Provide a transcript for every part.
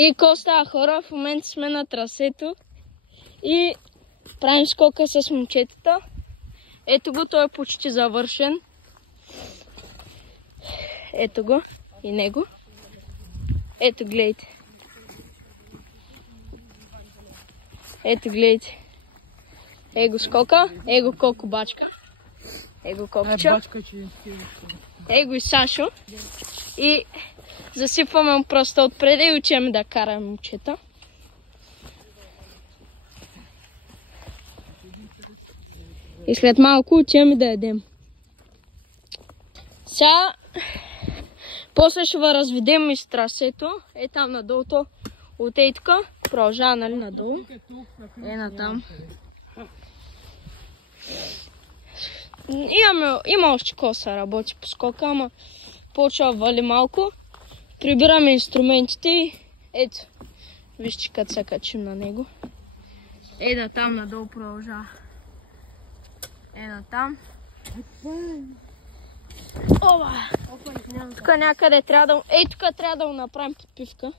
И какво става, хора? В момента сме на трасето и правим скока с момчетата. Ето го, той е почти завършен. Ето го и него. Ето гледайте. Ето гледайте. Его скока, его колко бачка. Его колкича. Его и Сашо. И засипваме му просто отпреди и учим да караме момчета. И след малко отиваме да ядем. Сега после ще ви разведем из трасето. Е там надолу то. От ей тука. Продължава, нали, надолу. Е натам. Има още коса работи по скока, ама почва вали малко. Прибираме инструментите и ето. Вижте като се качим на него. Е да там надолу продължава. Е да там. Ова! Тук някъде трябва да... Ей, тук трябва да го направим подпивка.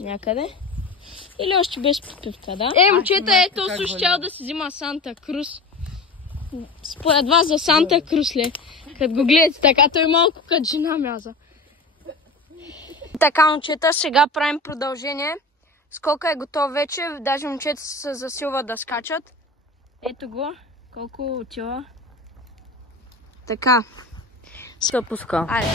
Някъде. Или още без подпивка, да? Е, момчета, ето също щял да си взима Санта Крус. Според вас за Санта Крус ли? Като го гледате така, той малко като жена мяза. Така, момчета, сега правим продължение. Скока е готов вече, даже момчета се засилват да скачат. Ето го, колко отива. Така. Се пуска. Айде.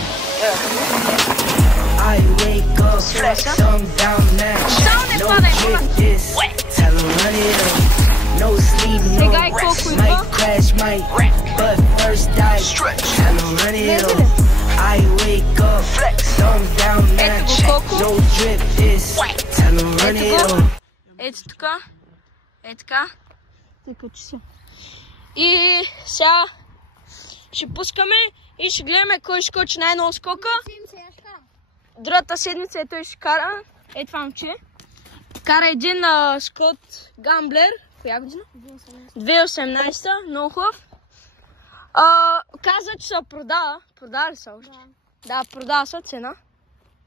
Сега и колко идва. Ето го колко. Ето го. Ето тука. Ето така. Така че се. И сега ще пускаме и ще гледаме кой ще скочи най-много скока. Другата седмица е той ще кара. Е това момче. Кара един Скот Гамблер. Коя година? 2018. Много хубав. Каза, че се продава. Продава ли се още? Да, продава се цена.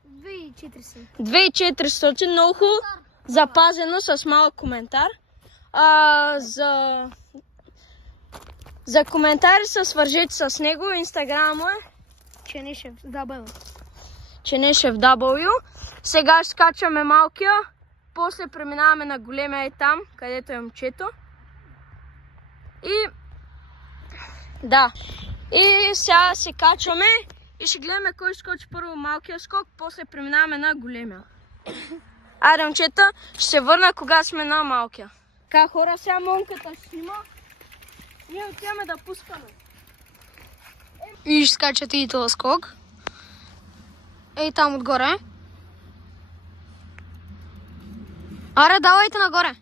2400. 2400. Много хубаво. Запазено с малък коментар. За коментари се свържете с него. Инстаграм му е Ченешев W. Сега ще скачаме малкия. После преминаваме на големия и там, където е момчето. И да. И сега се качваме и ще гледаме кой скочи първо малкия скок, после преминаваме на големия. Айде, момчета, ще се върна кога сме на малкия. Така, хора, сега монката ще снима. Ние отиваме да пускаме. И ще скачате и този скок. Ей там отгоре. Аре, давайте нагоре.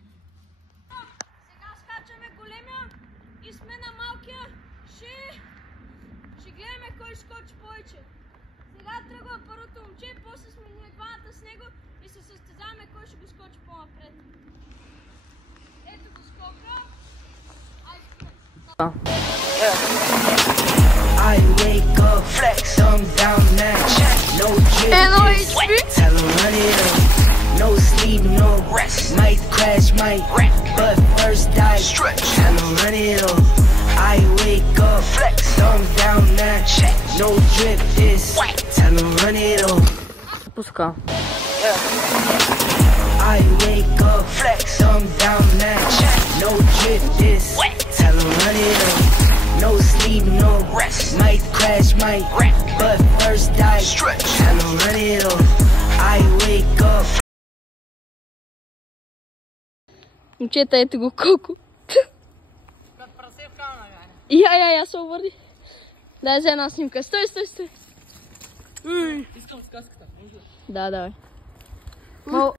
Сега скачаме големия и сме на малкия. Ще гледаме кой скочи повече. Сега тръгва първото момче, после сме ние двамата с него и се състезаваме кой ще го скочи по-напред. Ето го скока. I wake up, flex, thumb down, match, no drip, tell them run it up, no sleep, no rest, might crash, might wreck, but first die, stretch, tell them run it up. I wake up, flex, thumb down, match, no drip, this, tell them run it up. Пуска. I wake up, flex, thumb down, match, no drip, this, tell them run it up. No sleep, no rest, might crash, might wreck, but first die, stretch, tell them run it up. I wake up. Момчета, ето го колко. Я се обърни. Дай за една снимка. Стой. Искам сказката, може ли? Да, давай.